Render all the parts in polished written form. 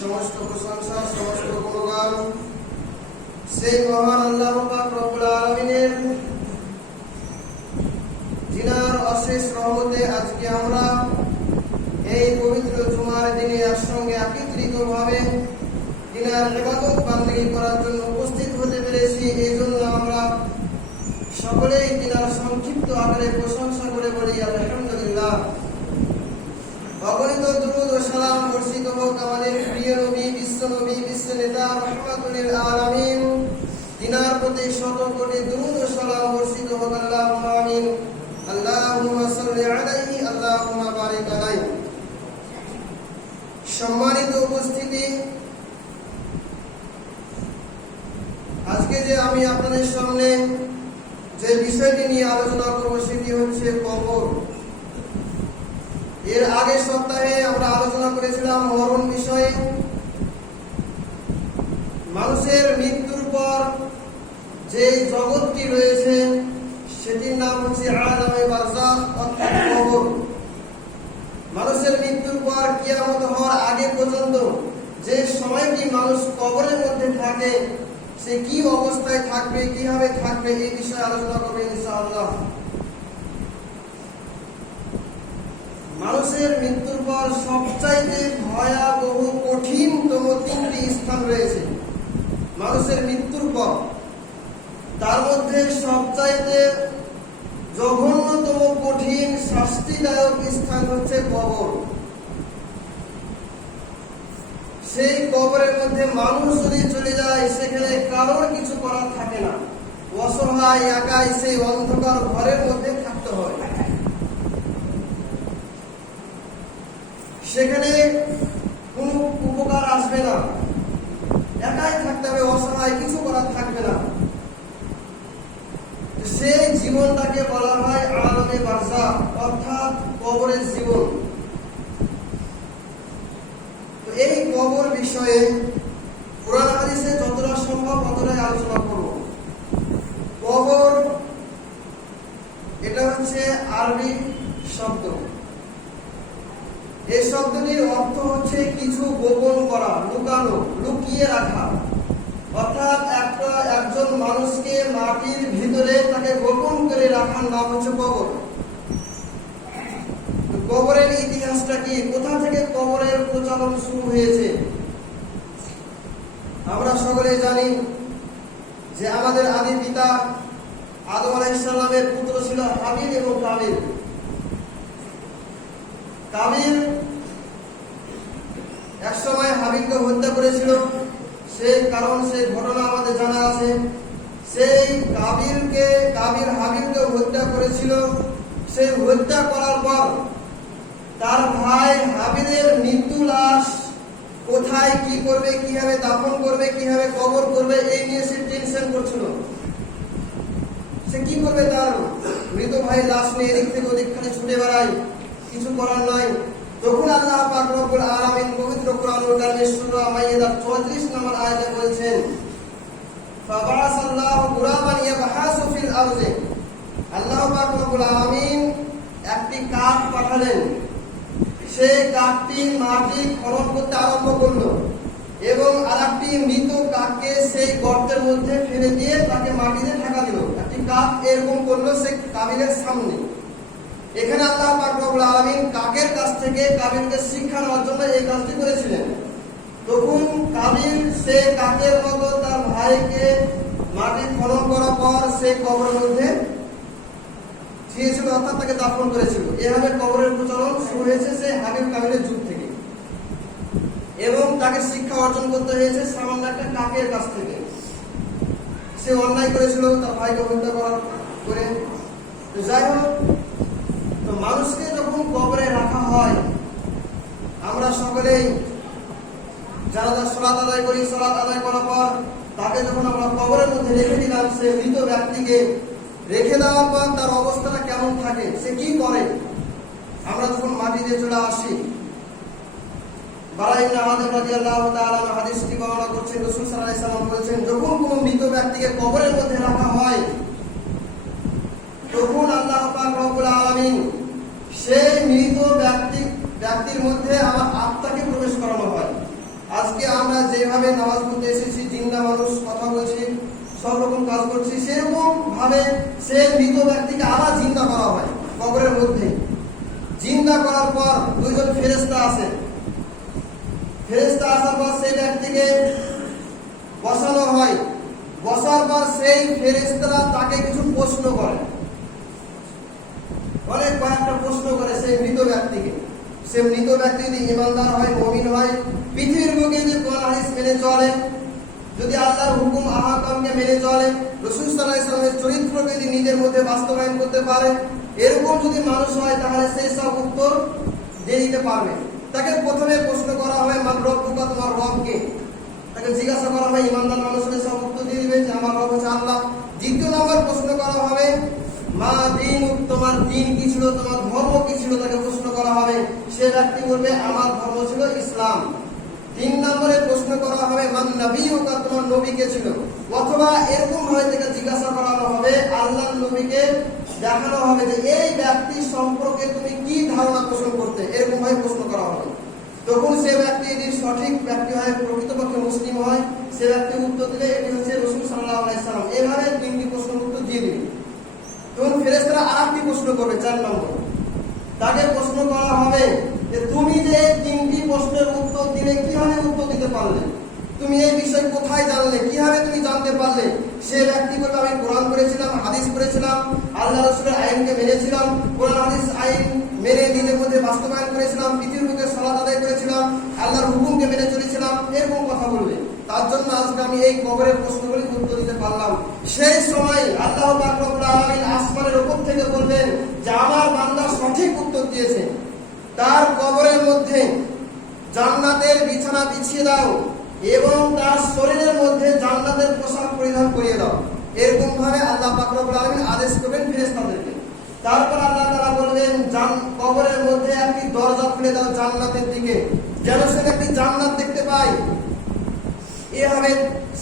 সমস্ত প্রশংসা, সমস্ত গুণগান সেই মহান আল্লাহ পাক রব্বুল আলামিনের, যিনার অশেষ রহমতে আজকে আমরা এই পবিত্র জুমার দিনে একসঙ্গে একত্রিতভাবে যিনার ইবাদত বান্দেগী করার জন্য উপস্থিত হতে পেরেছি। এই জন্য আমরা সকলেই যিনার সংক্ষিপ্ত আকারে প্রশংসা করে বলি আলহামদুলিল্লাহ। অগণিত দুরূদ ও সালাম বর্ষিত হোক আমাদের প্রিয় নবী, বিশ্ব নবী, বিশ্ব নেতা রাহমাতুল লিল আলামিন, যিনার প্রতি শত কোটি দুরূদ ও সালাম বর্ষিত হোক। আল্লাহুম্মা আমিন। আল্লাহুম্মা সাল্লি আলাইহি, আল্লাহুম্মা বারিক আলাইহি। সম্মানিত উপস্থিতি, আজকে যে আমি আপনাদের সামনে যে বিষয়টি নিয়ে আলোচনা করব সেটি হচ্ছে কবর। এর আগের সপ্তাহে আমরা আলোচনা করেছিলাম মরণ বিষয়ে। মানুষের মৃত্যুর পর যে জগৎটি রয়েছে সেটির নাম হচ্ছে আলামে বারজাখ অর্থাৎ কবর। মানুষের মৃত্যুর পর কিয়ামত হওয়ার আগে পর্যন্ত যে সময়টি মানুষ কবরের মধ্যে থাকে, সে কি অবস্থায় থাকবে, কিভাবে থাকবে, এই বিষয়ে আলোচনা করবে ইনশাআল্লাহ। মানুষের মৃত্যুর পর সবচাইতে ভয়াবহ কঠিনতম তিনটি স্থান রয়েছে মানুষের মৃত্যুর পর। তার মধ্যে সবচাইতে জঘন্যতম কঠিন শাস্তিদায়ক স্থান হচ্ছে কবর। সেই কবরের মধ্যে মানুষ যদি চলে যায়, সেখানে কারোর কিছু করার থাকে না। অসহায় একাই সেই অন্ধকার ঘরের মধ্যে থাকতে হয়। সেখানে কোনো উপকার আসবে না, একাই থাকতে হবে, অসহায়, কিছু করার থাকবে না। সেই জীবনটাকে বলা হয় আলামে বারজাখ অর্থাৎ কবরের জীবন। তো এই কবর বিষয়ে কোরআন হাদিসে যতটা সম্ভব ততটাই আলোচনা করব। কবর এটা হচ্ছে আরবি শব্দ। এই শব্দটির অর্থ হচ্ছে কিছু গোপন করা, লুকানো, লুকিয়ে রাখা। অর্থাৎ একজন মানুষকে মাটির ভিতরে তাকে গোপন করে রাখার নাম হচ্ছে কবর। কবরের ইতিহাসটা কি, কোথা থেকে কবরের প্রচলন শুরু হয়েছে? আমরা সকলে জানি যে আমাদের আদি পিতা আদম আলাইহিস সালামের পুত্র ছিল হাবিল এবং কাবিল। কাবিল এক সময় হাবিলকে হত্যা করেছিল। সেই ঘটনা আমাদের জানা আছে। সেই কাবিল হাবিলকে হত্যা করেছিল। সেই হত্যা করার পর তার ভাই হাবিলের মৃত্যু লাশ কোথায়, কি করবে, কিভাবে দাফন করবে, কিভাবে কবর করবে, এই নিয়ে সে টেনশন করছিল। সে কি করবে? তার মৃত ভাই লাশ নিয়ে এদিক থেকে ওদিক খানে ছুটে বেড়ায়, কিছু করার নাই। তখন আল্লাহ পাক রব্বুল আলামিন পবিত্র কোরআনুল কারীমে সূরা মাইদার 34 নম্বর আয়াতে বলেছেন, ফাবাসাল্লাহু গুরাবান ইয়াবহাসু ফিল আরদি। আল্লাহ পাক রব্বুল আলামিন একটি কাক পাঠালেন। সেই কাকটি মাটি খনন করতে আরম্ভ করলো এবং আরেকটি মৃত কাককে সেই গর্তের মধ্যে ফেলে দিয়ে তাকে মাটিতে ঢাকা দিল। একটি কাক এরকম করলো সেই কাবিলের সামনে। এখানে আল্লাহ পাক রব্বুল আলামিন কাকের কাছ থেকে কাবিলকে শিক্ষা নেওয়ার জন্য এই কাজটি করেছিলেন। তখন কাবিল সে কাকের মতো তার ভাইকে মাটি খনন করার পর সেই কবরের মধ্যে দিয়েছিল, অর্থাৎ তাকে দাফন করেছিল। এভাবে কবরের প্রচলন শুরু হয়েছে সেই হাবিল কাবিলের যুগ থেকে। এবং তাকে শিক্ষা অর্জন করতে হয়েছে সামান্য একটা কাকের কাছ থেকে। সে অন্যায় করেছিল তার ভাইকে হত্যা করে। যাই হোক, তো মানুষকে যখন কবরে রাখা হয়, আমরা সকলেই জানাজা সালাত আদায় করি। সালাত আদায় করার পর তাকে যখন আমরা কবরের মধ্যে রেখে দিলাম, সে মৃত ব্যক্তিকে রেখে দেওয়ার পর তার অবস্থাটা কেমন থাকে, সে কি করে? আমরা যখন মাটি দিয়ে চলে আসি, বারা ইবনে আযিব রাদিয়াল্লাহু তাআলা হাদিসটি বর্ণনা করছেন, রাসূল সাল্লাল্লাহু আলাইহি ওয়াসাল্লাম বলেছেন, যখন কোনো মৃত ব্যক্তিকে কবরের মধ্যে রাখা হয়, তখন আল্লাহ পাক রব্বুল আলামিন সেই মৃত ব্যক্তির মধ্যে আমার আত্মাকে প্রবেশ করানো হয়। আর আজকে আমরা যেভাবে নামাজ পড়তে এসেছি, জিন্দা মানুষ কথা বলছি, সব রকম কাজ করছি, সেরকম ভাবে সে মৃত ব্যক্তিকে আবার জিন্দা করা হয় কবরের মধ্যে। জিন্দা করার পর দুইজন ফেরেশতা আসে। ফেরেশতা আসার পর সেই ব্যক্তিকে বসানো হয়। বসার পর সেই ফেরেশতারা তাকে কিছু প্রশ্ন করে, কয়েকটা প্রশ্ন করে সেই মৃত ব্যক্তিকে। সে মৃত ব্যক্তি যদি ইমানদার হয়, মুমিন হয়, পৃথিবীর বুকে যদি কোরআন হাদিস মেনে চলে, যদি আল্লাহর হুকুম আহকামকে মেনে চলে, রাসূল সাল্লাল্লাহু আলাইহি ওয়াসাল্লামের চরিত্রকে যদি নিজের মধ্যে বাস্তবায়ন করতে পারে, এরকম যদি মানুষ হয়, তাহলে সেই সব উত্তর দিয়ে দিতে পারবে। তাকে প্রথমে প্রশ্ন করা হবে, মান রব্বুকা, তোমার রব কে? তাকে জিজ্ঞাসা করা হয়, ইমানদার মানুষ হলে সব উত্তর দিয়ে দিবে যে আমার রব হচ্ছে আল্লাহ। দ্বিতীয় নম্বর প্রশ্ন করা হবে, মা দিন, তোমার দিন কি ছিল, তোমার ধর্ম কি ছিল? তাকে প্রশ্ন করা হবে। সে ব্যক্তি বলবে আমার ধর্ম ছিল ইসলাম। 3 নম্বরে প্রশ্ন করা হবে, মান নবিয়ুকা, তোমার নবী কে ছিল? অথবা এরকম ভাবে তাকে জিজ্ঞাসা করানো হবে, আল্লাহর নবীকে দেখানো হবে যে এই ব্যক্তি সম্পর্কে তুমি কি ধারণা পোষণ করতে, এরকম ভাবে প্রশ্ন করা হবে। তখন সে ব্যক্তি যদি সঠিক ব্যক্তি হয়, প্রকৃতপক্ষে মুসলিম হয়, সে ব্যক্তি উত্তর দিলে এটি হচ্ছে রাসূল সাল্লাল্লাহু আলাইহি সাল্লাম। এভাবে 3টি প্রশ্নের উত্তর দিয়ে দিবে। তখন ফেরেশতারা আরেকটি প্রশ্ন করবে, 4 নম্বর। তাকে প্রশ্ন করা হবে যে তুমি যে 3টি প্রশ্নের উত্তর দিলে কিভাবে উত্তর দিতে পারলে? তুমি এই বিষয় কোথায় জানলে? কিভাবে তুমি জানতে পারলে? সে ব্যক্তি বলবে আমি কোরআন পড়েছিলাম, হাদিস পড়েছিলাম, আল্লাহ রাসূলের আইনকে মেনেছিলাম, কোরআন হাদিস আইন মেনে নিজের মধ্যে বাস্তবায়ন করেছিলাম, পৃথিবীর বুকে সালাত আদায় করেছিলাম, আল্লাহর হুকুমকে মেনে চলেছিলাম, এরকম কথা বলবে। তার জন্য আজকে আমি এই কবরের প্রশ্নগুলি উত্তর দিতে পারলাম। সেই সময় আল্লাহ পাক রব্বুল আলামিন আসমানের উপর থেকে বলবেন যে আমার বান্দা সঠিক উত্তর দিয়েছে, তার কবরের মধ্যে জান্নাতের বিছানা বিছিয়ে দাও এবং তার শরীরের মধ্যে জান্নাতের পোশাক পরিধান করিয়ে দাও। এরকম ভাবে আল্লাহ পাক রব্বুল আলামিন আদেশ করবেন ফেরেশতাদেরকে। তারপর আল্লাহ তাআলা বলবেন কবরের মধ্যে একটি দরজা খুলে দাও জান্নাতের দিকে, যেন সে একটি জান্নাত দেখতে পায়। এভাবে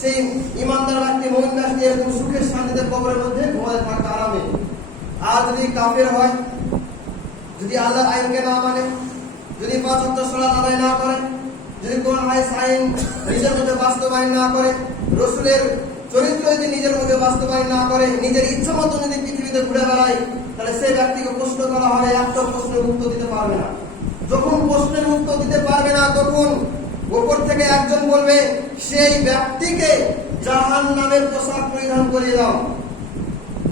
সেই ইমানদার ব্যক্তি, মুমিন ব্যক্তি এরকম সুখের শান্তিতে কবরের মধ্যে ঘুমাতে থাকবে আরামে। আর যদি কাফের হয়, যদি আল্লাহর আইনকে না মানে, যদি 5 ওয়াক্ত সালাত আদায় না করে, যদি কোরআন হাদিস আইন নিজের মধ্যে বাস্তবায়ন না করে, রাসূলের চরিত্র যদি নিজের মধ্যে বাস্তবায়ন না করে, নিজের ইচ্ছা মতো যদি পৃথিবীতে ঘুরে বেড়ায়, তাহলে সেই ব্যক্তিকে প্রশ্ন করা হবে, একটা প্রশ্নের উত্তর দিতে পারবে না। যখন প্রশ্নের উত্তর দিতে পারবে না, তখন উপর থেকে একজন বলবে সেই ব্যক্তিকে জাহান্নামের পোশাক পরিধান করিয়ে দাও।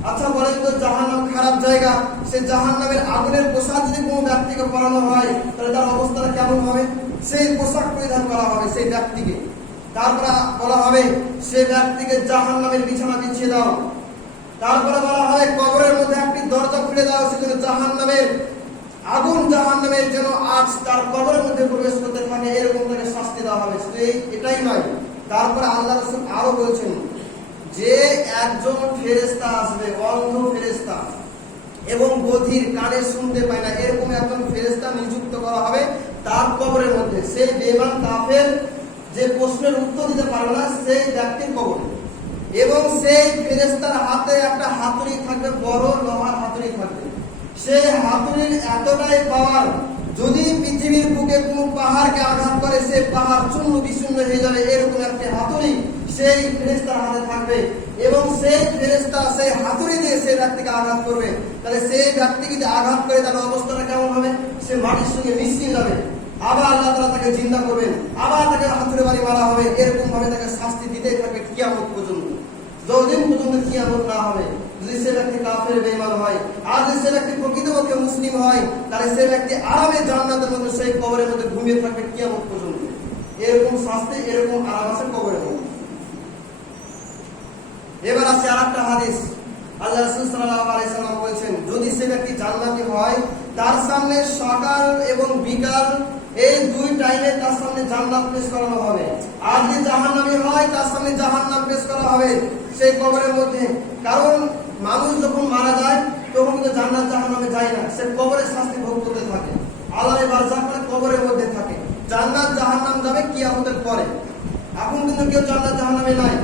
আচ্ছা বলেন তো, জাহান্নাম খারাপ জায়গা, সে জাহান্নামের আগুনের পোশাক যদি কোনো ব্যক্তিকে পরানো হয়, তাহলে তার অবস্থাটা কেমন হবে? সেই পোশাক পরিধান করা হবে সেই ব্যক্তিকে। তারপরে বলা হবে সেই ব্যক্তিকে জাহান্নামের বিছানা বিছিয়ে দাও। তারপরে বলা হবে কবরের মধ্যে একটি দরজা খুলে দাও, সেখানে জাহান্নামের আগুন, জাহান্নামের যেন আজ তার কবরের মধ্যে প্রবেশ করতে থাকে, এরকম তাকে শাস্তি দেওয়া হবে। শুধু এটাই নয়, তারপরে আল্লাহ রাসূল আরো বলছেন যে একজন ফেরেশতা আসবে, অন্ধ ফেরেশতা এবং বধির, কানে শুনতে পায় না, এরকম একজন ফেরেশতা নিযুক্ত করা হবে তার কবরের মধ্যে। সেই বেঈমান কাফের যে প্রশ্নের উত্তর দিতে পারবে না, সেই ব্যক্তির কবরে। এবং সেই ফেরেশতার হাতে একটা হাতুড়ি থাকবে, বড় লোহার হাতুড়ি থাকবে। সেই হাতুড়ির এতটাই পাওয়ার, যদি পৃথিবীর বুকে কোনো পাহাড়কে আঘাত করে, সেই পাহাড় চূর্ণ বিচূর্ণ হয়ে যাবে, এরকম একটি হাতুড়ি সেই ফেরেশতার হাতে থাকবে। এবং সেই ফেরেশতা সেই হাতুড়ি দিয়ে সেই ব্যক্তিকে আঘাত করবে। তাহলে সেই ব্যক্তি যদি আঘাত করে, তাহলে অবস্থাটা কেমন হবে? সে মাটির সঙ্গে মিশিয়ে যাবে। আবার আল্লাহ তাআলা তাকে জিন্দা করবেন, আবার তাকে হাতুড়ি বাড়ি মারা হবে। এরকম ভাবে তাকে শাস্তি দিতেই থাকবে কিয়ামত পর্যন্ত, যতদিন পর্যন্ত কিয়ামত না হবে। যদি সে ব্যক্তি কাফের, বেঈমান হয়, আর যদি সে ব্যক্তি প্রকৃতপক্ষে মুসলিম হয়, তাহলে সে ব্যক্তি আরামে জান্নাতের মধ্যে সেই কবরের মধ্যে ঘুমিয়ে থাকবে কিয়ামত পর্যন্ত। এরকম শাস্তি, এরকম আরাম আছে কবরের মধ্যে। এবার আছে আরেকটা হাদিস। আল্লাহ রাসূল সাল্লাল্লাহু আলাইহি সাল্লাম বলেছেন, যদি সে ব্যক্তি জান্নাতি হয়, তার সামনে সকাল এবং বিকাল এই 2 টাইমে তার সামনে জান্নাত পেশ করানো হবে। আর যদি জাহান্নামী হয়, তার সামনে জাহান্নাম পেশ করা হবে সেই কবরের মধ্যে। কারণ মানুষ যখন মারা যায়, তখন কিন্তু জান্নাত জাহান্নামে যায় না, সে কবরের শাস্তি ভোগ করতে থাকে, আলাদা বারজাখ মানে কবরের মধ্যে থাকে। জান্নাত জাহান্নাম যাবে কিয়ামতের পরে। এখন কিন্তু কেউ জান্নাত জাহান্নামে নাই,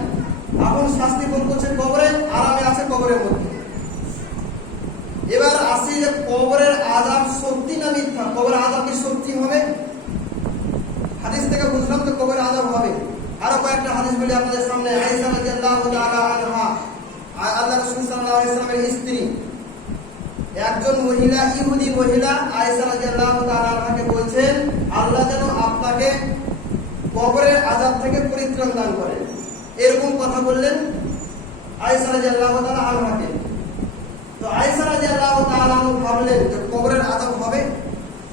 এখন শাস্তি ভোগ করছে কবরে, আরামে আছে কবরের মধ্যে। এবার আসি যে কবরের আযাব সত্যি না মিথ্যা। কবরের আযাব কি সত্যি হবে? হাদিস থেকে বুঝলাম তো কবরের আযাব তুলে আপনাদের সামনে। আয়েশা রাদিয়াল্লাহু তাআলা আনহা, আল্লাহ রাসূল সাল্লাল্লাহু আলাইহি ওয়াসাল্লামের স্ত্রী, একজন মহিলা, ইহুদি মহিলা আয়েশা রাদিয়াল্লাহু তাআলা আনহাকে বলছেন, আল্লাহ যেন আপনাকে কবরের আযাব থেকে পরিত্রাণ দান করেন। এরকম কথা বললেন আয়েশা রাদিয়াল্লাহু তাআলা আনহাকে। তো আয়েশা রাদিয়াল্লাহু তাআলা আনহা ভাবলেন যে কবরের আযাব হবে।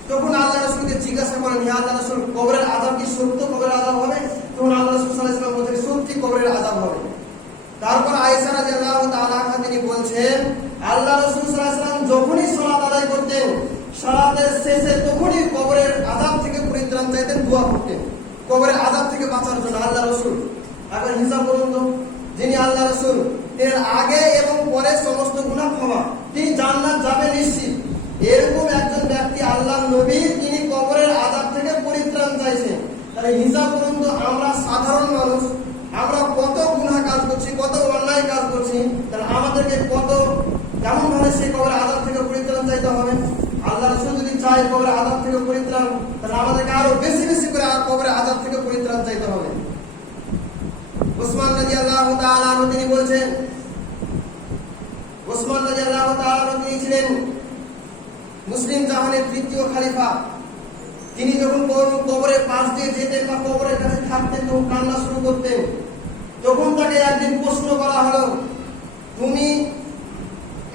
তখন আল্লাহ রাসূলকে জিজ্ঞাসা করেন, হে আল্লাহ রাসূল, কবরের আযাব কি সত্য কবরের আযাব হবে? তখন আল্লাহ রাসূল সাল্লাল্লাহু আলাইহি ওয়াসাল্লাম বলেন, সত্যি কবরের আযাব হবে। তারপর আয়েশা রাদিয়াল্লাহু তাআলা আনহা তিনি বলছেন, আল্লাহ রাসূল সাল্লাল্লাহু আলাইহি ওয়াসাল্লাম যখনই সালাত আদায় করতেন, সালাতের শেষে তখনই কবরের আযাব থেকে পরিত্রাণ চাইতেন, দোয়া করতেন কবরের আযাব থেকে বাঁচার জন্য। আল্লাহ রাসূল, এখন হিসাব করুন তো, যিনি আল্লাহ রাসূল, এর আগে এবং পরে সমস্ত গুনাহ ক্ষমা, তিনি জান্নাত যাবে নিশ্চিত, এরকম একজন ব্যক্তি আল্লাহর নবী, তিনি কবরের আযাব থেকে পরিত্রাণ চাইছেন। তাহলে হিসাব করুন তো, আমরা সাধারণ মানুষ, আমরা কত গুনাহ কাজ করছি, কত অন্যায় কাজ করছি, তাহলে আমাদেরকে কত কেমন ভাবে সেই কবরের আযাব থেকে পরিত্রাণ চাইতে হবে। আল্লাহ রাসূল যদি চায় কবরের আযাব থেকে পরিত্রাণ, তাহলে আমাদেরকে আরো বেশি বেশি করে কবরের আযাব থেকে পরিত্রাণ চাইতে হবে। উসমান রাদিয়াল্লাহু তাআলা আনহু তিনি বলছেন, উসমান রাদিয়াল্লাহু তাআলা আনহু তিনি ছিলেন মুসলিম জাহানের তৃতীয় খলিফা। তিনি যখন কবরের পাশ দিয়ে যেতেন বা কবরের কাছে থাকতেন, তখন কান্না শুরু করতেন। তখন তাকে একদিন প্রশ্ন করা হলো, তুমি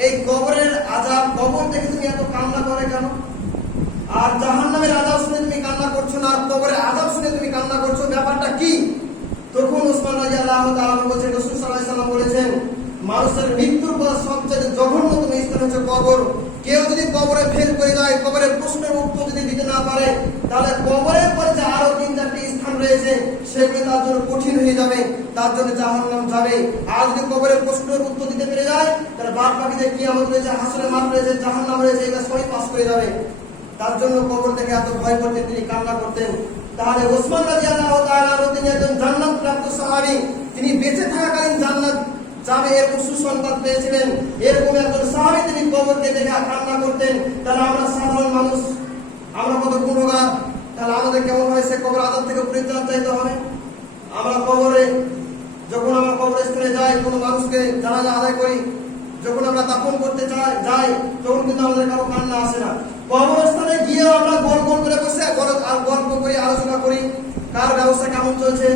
এই কবরের আযাব, কবর দেখে তুমি এত কান্না করে কেন? আর জাহান্নামের আযাব শুনে তুমি কান্না করছো না, আর কবরের আযাব শুনে তুমি কান্না করছো, ব্যাপারটা কি? তখন উসমান রাদিয়াল্লাহু তাআলা বলেছেন, রাসূল সাল্লাল্লাহু আলাইহি ওয়াসাল্লাম বলেছেন, মানুষের মৃত্যুর পর সবচেয়ে জঘন্যতম স্থান হচ্ছে কবর। কেউ যদি কবরে ফেল করে যায়, কবরের প্রশ্নের উত্তর যদি দিতে না পারে, তাহলে কবরের পরে যে আরো 3-4টি স্থান রয়েছে, সেগুলো তার জন্য কঠিন হয়ে যাবে, তার জন্য জাহান্নাম যাবে। আর যদি কবরের প্রশ্নের উত্তর দিতে পেরে যায়, তাহলে বাদ বাকি যে কিয়ামত রয়েছে, হাসরের মাঠ রয়েছে, জাহান্নাম রয়েছে, এগুলো সবই পাস করে যাবে। তার জন্য কবর থেকে এত ভয় করতেন, তিনি কান্না করতেন। তাহলে ওসমান রাদিয়াল্লাহু তাআলা আনহু তিনি একজন জান্নাত প্রাপ্ত সাহাবী, তিনি বেঁচে থাকাকালীন জান্নাত যাবে এরকম সুসংবাদ পেয়েছিলেন। এরকম একজন সাহাবী, তিনি কবরকে দেখে কান্না করতেন। তাহলে আমরা সাধারণ মানুষ, আমরা কত গুণগার, তাহলে আমাদের কেমন হয় সে কবর আযাব থেকে পরিত্রাণ চাইতে হবে। আমরা কবরে যখন আমরা কবরস্থানে যাই, কোনো মানুষকে জানাজা আদায় করি, যখন আমরা দাফন করতে যাই, তখন কিন্তু আমাদের কারো কান্না আসে না। কবরস্থানে গিয়ে আমরা গোল গোল করে বসে গল্প করি, আলোচনা করি, কার ব্যবস্থা কেমন চলছে,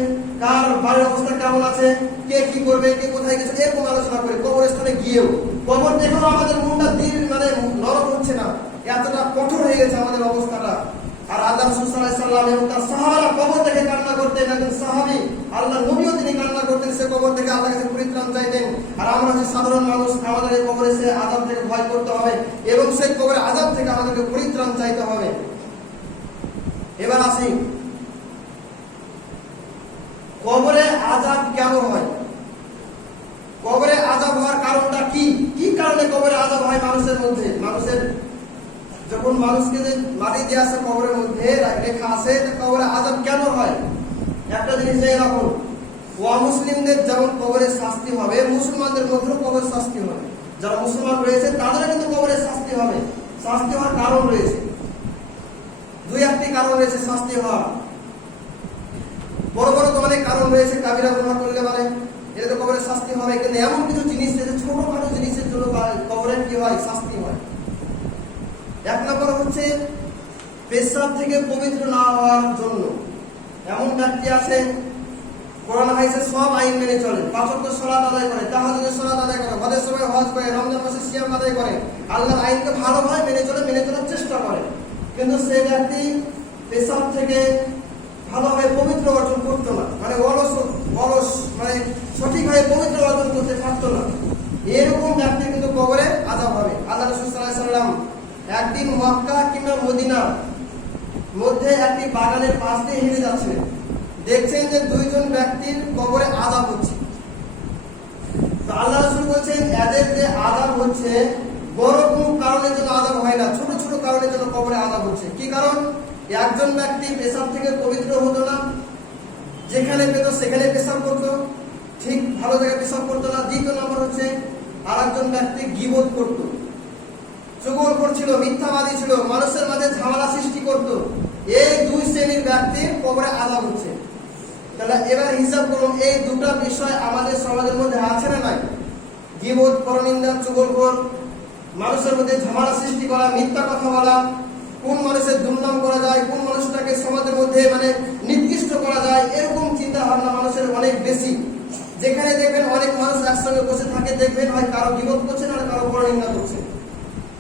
কার বাড়ির অবস্থা কেমন আছে, কে কি করবে, কে কোথায় গেছে, এরকম আলোচনা করি। কবরস্থানে গিয়েও কবর দেখেও আমাদের মনটা নরম হচ্ছে না, এতটা কঠোর হয়ে গেছে আমাদের অবস্থাটা। আর আল্লাহ রাসূল সাল্লাল্লাহু আলাইহি ওয়াসাল্লাম এবং তার সাহাবারা কবর দেখে কান্না করতেন। একজন সাহাবী, আল্লাহ নবীও তিনি কান্না করতেন, সে কবর থেকে আল্লাহর কাছে পরিত্রাণ চাইতেন। আর আমরা যে সাধারণ মানুষ, আমাদের এই কবরে সে আযাব থেকে ভয় করতে হবে এবং সেই কবরের আযাব থেকে আমাদেরকে পরিত্রাণ চাইতে হবে। এবার আসি, কবরে আযাব কেন হয়? কবরে আযাব হওয়ার কারণটা কি? কি কারণে কবরে আযাব হয় মানুষের মধ্যে? মানুষের যখন মানুষকে যে মাটি দিয়ে আসে কবরের মধ্যে লেখা আছে, কবরে আযাব কেন হয়? একটা জিনিস এরকম, অমুসলিমদের যেমন কবরে শাস্তি হবে, মুসলমানদের মধ্যেও কবরে শাস্তি হবে। যারা মুসলমান রয়েছে তাদের কিন্তু কবরে শাস্তি হবে। শাস্তি হওয়ার কারণ রয়েছে, 2-1টি কারণ রয়েছে শাস্তি হওয়ার। বড় বড় তো অনেক কারণ রয়েছে, কাবিরা গুনাহ করলে মানে এটা তো কবরে শাস্তি হবে। কিন্তু এমন কিছু জিনিস রয়েছে, ছোটখাটো জিনিসের জন্য কবরে কি হয়, শাস্তি হয়। 1 নম্বর হচ্ছে পেশাব থেকে পবিত্র না হওয়ার জন্য। এমন ব্যক্তি আছে, কোরআন হাদিসের সব আইন মেনে চলে, 5 ওয়াক্ত সালাত আদায় করে, তাহাজ্জুদের সালাত আদায় করে, হজের সময় হজ করে, রমজান মাসে সিয়াম আদায় করে, আল্লাহর আইনকে ভালোভাবে মেনে চলার চেষ্টা করে। কিন্তু সেই ব্যক্তি পেশাব থেকে ভালোভাবে পবিত্র অর্জন করতো না, মানে অলস মানে সঠিকভাবে পবিত্র অর্জন করতে পারতো না। এরকম ব্যক্তি কিন্তু কবরে আযাব হবে। আল্লাহ রাসূল সাল্লাল্লাহু আলাইহি ওয়াসাল্লাম একদিন মক্কা কিংবা মদিনার মধ্যে একটি বাগানের পাশ দিয়ে হেঁটে যাচ্ছিলেন। দেখছেন যে 2 জন ব্যক্তির কবরে আযাব হচ্ছে। তো আল্লাহ রাসূল বলেছেন, এদের যে আযাব হচ্ছে বড় কোনো কারণের জন্য আযাব হয় না, ছোট ছোট কারণের জন্য কবরে আযাব হচ্ছে। কি কারণ? একজন ব্যক্তি পেশাব থেকে পবিত্র হতো না, যেখানে পেত সেখানে পেশাব করতো, ঠিক ভালো জায়গায় পেশাব করতো না। 2 নম্বর হচ্ছে আরেকজন ব্যক্তি গীবত করতো, চুগল ছিল, মিথ্যাবাদী ছিল, মানুষের মাঝে ঝামেলা সৃষ্টি করত। এই 2 শ্রেণীর ব্যক্তির কবরে আযাব হচ্ছে। তাহলে এবার হিসাব করুন, এই দুটো বিষয় আমাদের সমাজের মধ্যে আছে না নাই? গীবত, পরনিন্দা, চুগলখোর, মানুষের মধ্যে ঝামেলা সৃষ্টি করা, মিথ্যা কথা বলা, কোন মানুষের দুর্নাম করা যায়, কোন মানুষটাকে সমাজের মধ্যে নিকৃষ্ট করা যায়, এরকম চিন্তা ভাবনা মানুষের অনেক বেশি। যেখানে দেখবেন অনেক মানুষ একসঙ্গে বসে থাকে, দেখবেন হয় কারো গীবত করছে না কারো পরনিন্দা করছে।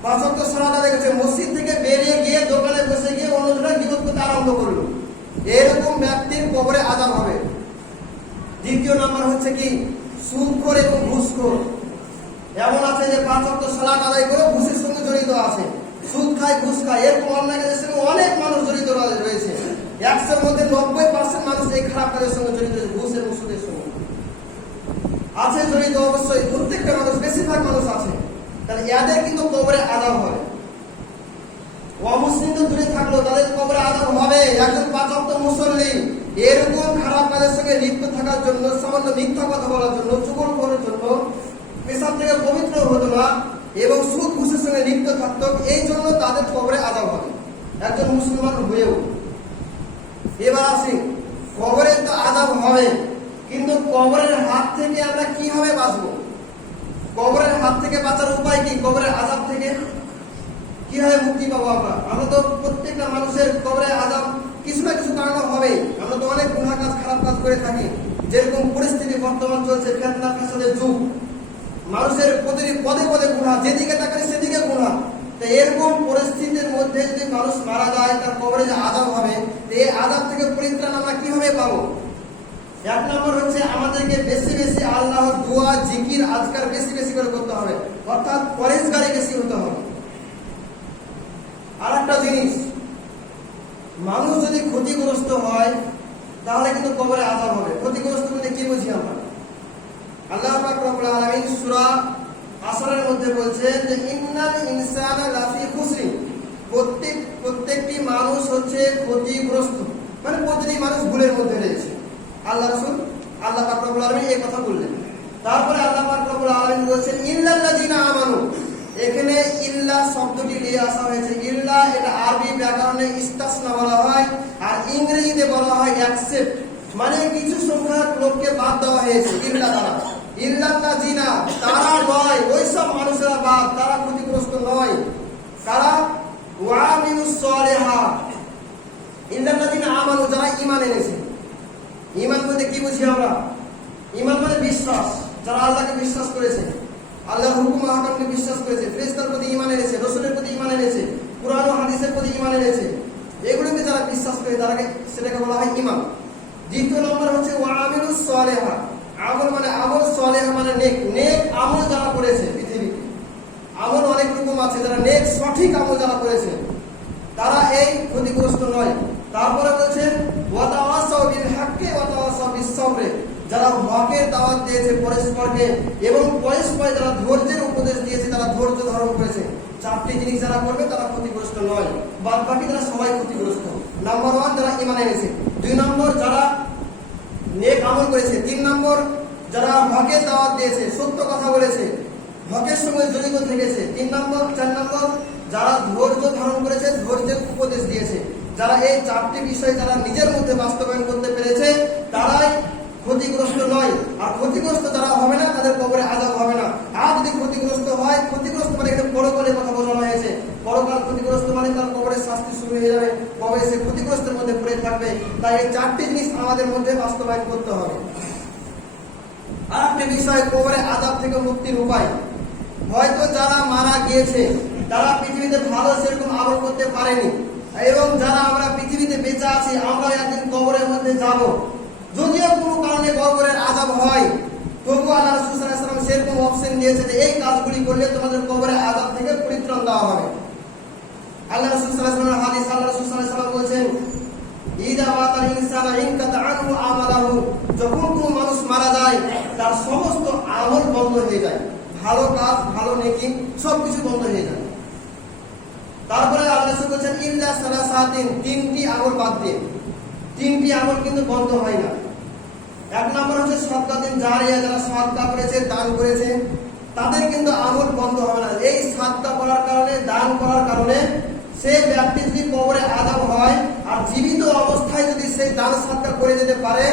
5 ওয়াক্ত সালাত আদায় করছে, মসজিদ থেকে বেরিয়ে গিয়ে দোকানে বসে গিয়ে অন্যজনের গীবত করতে আরম্ভ করলো, এরকম ব্যক্তির কবরে আযাব হবে। দ্বিতীয় নাম্বার হচ্ছে কি, সুদখোর এবং ঘুষখোর। এমন আছে যে 5 ওয়াক্ত সালাত আদায় করে ঘুষের সঙ্গে জড়িত আছে, সুদ খায়, ঘুষ খায়, এরকম অন্যায় কাজের সঙ্গে অনেক মানুষ জড়িত রয়েছে। 100-র মধ্যে 90% মানুষ এই খারাপ কাজের সঙ্গে জড়িত রয়েছে, ঘুষ এবং সুদের সঙ্গে আছে জড়িত। অবশ্যই প্রত্যেকটা মানুষ, বেশিরভাগ মানুষ আছে। তাহলে এদের কিন্তু কবরে আযাব হবে। অমুসলিম তো দূরে থাকলো, তাদের কবরে আযাব হবে। একজন 5 ওয়াক্ত মুসল্লি এরকম খারাপ কাজের সঙ্গে লিপ্ত থাকার জন্য, সামান্য মিথ্যা কথা বলার জন্য, চুগলখোরের জন্য, পেশাব থেকে পবিত্র হতো না এবং সুদ ঘুষের সঙ্গে লিপ্ত থাকতো, এই জন্য তাদের কবরে আযাব হবে একজন মুসলমান হয়েও। এবার আসি, কবরে তো আযাব হবে, কিন্তু কবরের হাত থেকে আমরা কিভাবে বাঁচবো? কবরের হাত থেকে বাঁচার উপায় কি? কবরের আযাব থেকে কিভাবে মুক্তি পাবো আমরা? আমরা তো প্রত্যেকটা মানুষের কবরে আযাব কিছু না কিছু কারণ হবে। আমরা তো অনেক গুনাহ কাজ, খারাপ কাজ করে থাকি। যেরকম পরিস্থিতি বর্তমান চলছে, ফিতনা ফাসাদের যুগ, মানুষের প্রতিটি পদে পদে গুনাহ, যেদিকে তাকাই সেদিকে গুনাহ। তো এরকম পরিস্থিতির মধ্যে যদি মানুষ মারা যায়, তার কবরে যে আযাব হবে, এই আযাব থেকে পরিত্রাণ আমরা কিভাবে পাবো? 1 নম্বর হচ্ছে আমাদেরকে বেশি বেশি আল্লাহর দোয়া, জিকির, আজকার বেশি বেশি করে করতে হবে, অর্থাৎ পরহেজগারি বেশি হতে হবে। আর একটা জিনিস, মানুষ যদি ক্ষতিগ্রস্ত হয় তাহলে কিন্তু কবরে আযাব হবে। ক্ষতিগ্রস্ত বলতে কি বুঝি আমরা? আল্লাহ পাক রব্বুল আলামিন সূরা আসরের মধ্যে বলছেন যে ইন্নাল ইনসানা লাফি খুসরিন, প্রত্যেকটি মানুষ হচ্ছে ক্ষতিগ্রস্ত, প্রতিটি মানুষ ভুলের মধ্যে রয়েছে। আল্লাহ পাক রব্বুল আলামিন এই কথা বললেন। তারপরে আল্লাহ পাক রব্বুল আলামিন বলেছেন ইল্লাল্লাযিনা আমানু। এখানে ইল্লা শব্দটি নিয়ে আসা হয়েছে। ইল্লা এটা আরবি ব্যাকরণে ইস্তাসনা বলা হয়, আর ইংরেজিতে বলা হয় অ্যাকসেপ্ট, কিছু সংখ্যক লোককে বাদ দেওয়া হয়েছে ইল্লা দ্বারা। ইল্লাল্লাযিনা, তারা নয়, ওইসব মানুষেরা বাদ, তারা ক্ষতিগ্রস্ত নয়। কারা? ওয়ামিলুস সালিহাত। ইল্লাল্লাযিনা আমানু, যারা ঈমান এনেছে। ঈমান বলতে কি বুঝি আমরা? ঈমান মানে বিশ্বাস, যারা আল্লাহকে বিশ্বাস করেছে, আল্লাহর হুকুম আহকামকে বিশ্বাস করেছে, ফেরেশতার প্রতি ঈমান এনেছে, রাসূলের প্রতি ঈমান এনেছে, কুরআন ও হাদিসের প্রতি ঈমান এনেছে, এগুলোকে যারা বিশ্বাস করে সেটাকে বলা হয় ঈমান। দ্বিতীয় নম্বর হচ্ছে ওয়ামিলুস সালিহাত। আমল আমল, সালেহ নেক আমল যারা করেছে পৃথিবীতে। আমল অনেক রকম আছে, যারা নেক সঠিক আমল যারা করেছে তারা এই ক্ষতিগ্রস্ত নয়। তারপরে বলছেন ওয়াতাওয়াসাউ বিল হাক্কি ওয়াতাওয়াসাউ বিস সাবর, যারা হকের দাওয়াত দিয়েছে পরস্পরকে এবং পরস্পর যারা ধৈর্যের উপদেশ দিয়েছে, তারা ধৈর্য ধারণ করেছে। 4টি জিনিস যারা করবে তারা ক্ষতিগ্রস্ত নয়, বাদ বাকি তারা সবাই ক্ষতিগ্রস্ত। নাম্বার 1 যারা ঈমান এনেছে, 2 নম্বর যারা নেক আমল করেছে, 3 নম্বর যারা হকের দাওয়াত দিয়েছে, সত্য কথা বলেছে, হকের সঙ্গে জড়িত থেকেছে, 4 নম্বর যারা ধৈর্য ধারণ করেছে, ধৈর্যের উপদেশ দিয়েছে। যারা এই 4টি বিষয় যারা নিজের মধ্যে বাস্তবায়ন করতে পেরেছে তারাই ক্ষতিগ্রস্ত নয়। আর ক্ষতিগ্রস্ত যারা হবে না তাদের কবরে আযাব হবে না। আর যদি ক্ষতিগ্রস্ত হয়, ক্ষতিগ্রস্ত এখানে পরকালের কথা বোঝানো হয়েছে। পরকাল ক্ষতিগ্রস্ত তার কবরের শাস্তি শুরু হয়ে যাবে, কবে সে ক্ষতিগ্রস্তের মধ্যে পড়ে থাকবে। তাই এই 4টি জিনিস আমাদের মধ্যে বাস্তবায়ন করতে হবে। আর একটি বিষয়, কবরে আযাব থেকে মুক্তির উপায়। হয়তো যারা মারা গিয়েছে তারা পৃথিবীতে ভালো সেরকম আমল করতে পারেনি, এবং যারা আমরা পৃথিবীতে বেঁচে আছি আমরা একদিন কবরের মধ্যে যাব। যদিও কোনো কারণে কবরের আযাব হয়, তবু আল্লাহ রাসূল সাল্লাল্লাহু আলাইহি ওয়াসাল্লাম সেরকম অপশন দিয়েছে যে এই কাজগুলি করলে তোমাদের কবরের আযাব থেকে পরিত্রাণ দেওয়া হবে। আল্লাহ রাসূল সাল্লাল্লাহু আলাইহি ওয়াসাল্লাম হাদিস, আল্লাহ রাসূল সাল্লাল্লাহু আলাইহি ওয়াসাল্লাম বলেছেন ইযা মাতাল ইনসানু ইনকাতা আনহু আমালুহু, যখন কোনো মানুষ মারা যায় তার সমস্ত আমল বন্ধ হয়ে যায়, ভালো কাজ, ভালো নেকি সবকিছু বন্ধ হয়ে যায়। তারপরে আল্লাহ রাসূল বলেছেন ইল্লা সালাসাতিন, 3টি আমল বাদ দিয়ে। 3টি আমল কিন্তু বন্ধ হয় না। 1 নম্বর হচ্ছে সাদকাতুন জারিয়া, যারা সাদকা করেছে, দান করেছে, তাদের কিন্তু আমল বন্ধ হবে না। এই সাদকা করার কারণে, দান করার কারণে সে ব্যক্তি যদি কবরে আযাব হয় আর জীবিত অবস্থায় যদি সেই দান সাদকা করে যেতে পারে,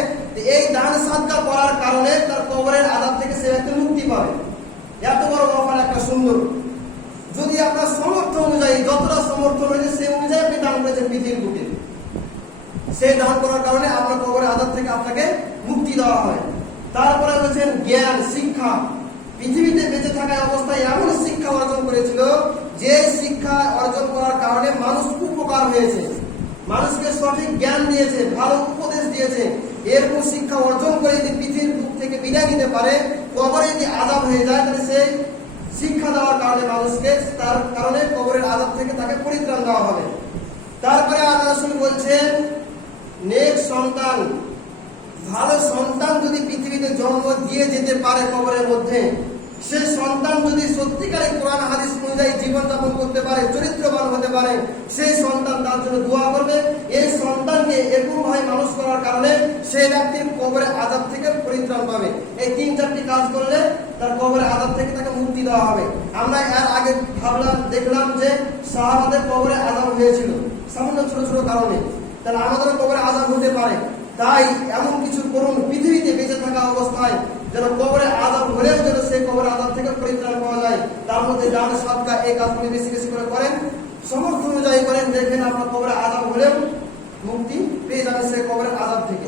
এই দান সাদকা করার কারণে তার কবরের আযাব থেকে সে একটা মুক্তি পাবে। এত বড় ব্যাপার একটা সুন্দর। যদি আপনার সমর্থ অনুযায়ী, যতটা সমর্থন হয়েছে সেই অনুযায়ী আপনি দান করেছেন পৃথিবীর বুকে, সেই দান করার কারণে আপনার কবরের আযাব থেকে আপনাকে মুক্তি দেওয়া হয়। তারপরে বলছেন জ্ঞান, শিক্ষা। পৃথিবীতে বেঁচে থাকা অবস্থায় এমন শিক্ষা অর্জন করেছিল যে শিক্ষা অর্জন করার কারণে মানুষ উপকার হয়েছে, মানুষকে সঠিক জ্ঞান দিয়েছে, ভালো উপদেশ দিয়েছে। এরকম শিক্ষা অর্জন করে যদি পৃথিবীর বুক থেকে বিদায় নিতে পারে, কবরে যদি আযাব হয়ে যায়, তাহলে সেই শিক্ষা দেওয়ার কারণে মানুষকে, তার কারণে কবরের আযাব থেকে তাকে পরিত্রাণ দেওয়া হবে। তারপরে আল্লাহ রাসূল বলছেন নেক সন্তান, ভালো সন্তান যদি পৃথিবীতে জন্ম দিয়ে যেতে পারে কবরের মধ্যে, সে সন্তান যদি সত্যিকারে কোরআন হাদিস অনুযায়ী জীবনযাপন করতে পারে, চরিত্রবান হতে পারে, সেই সন্তান তার জন্য দোয়া করবে। এই সন্তানকে এরকম ভাবে মানুষ করার কারণে সেই ব্যক্তির কবরের আযাব থেকে পরিত্রাণ পাবে। এই 3-4টি কাজ করলে তার কবরের আযাব থেকে তাকে মুক্তি দেওয়া হবে। আমরা এর আগে দেখলাম যে সাহাবাদের কবরে আযাব হয়েছিল সামান্য ছোট ছোট কারণে, তাহলে আমাদেরও কবরে আযাব হতে পারে। তাই এমন কিছু করুন পৃথিবীতে বেঁচে থাকা অবস্থায় যেন কবরে আযাব হলেও যেন সেই কবরে আযাব থেকে পরিত্রাণ পাওয়া যায়। তার মধ্যে দান সাদকা, এই কাজগুলি বেশি বেশি করে করেন, সমর্থ অনুযায়ী করেন, দেখবেন আপনার কবরে আযাব হলেও মুক্তি পেয়ে যাবেন সেই কবরের আযাব থেকে।